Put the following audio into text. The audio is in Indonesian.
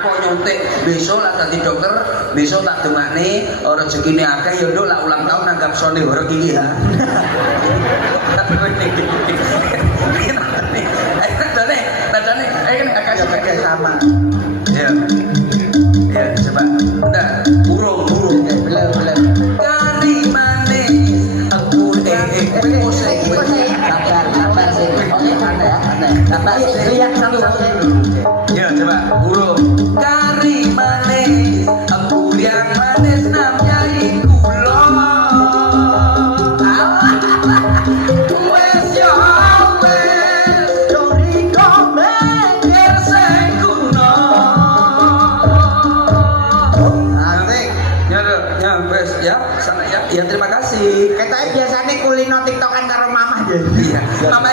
Kok nyuntik besok lah tadi dokter, besok tak dengane rezekine akeh ya nduk lah ulang tahun nanggap sone horeg iki ya. Tadane, kan kasih pakai sama. Ya. Ya, coba. Udah, burung. Belum. Kari manis aku lihat satu. Ya, coba burung. Kari manis aku yang manis namanya gula. Wes yo wes dori komen sing kuno. Asik. Ya wes ya, sana ya. Ya terima kasih. Katanya biasanya kulino tiktokan karo mamah jadi. Iya. Mama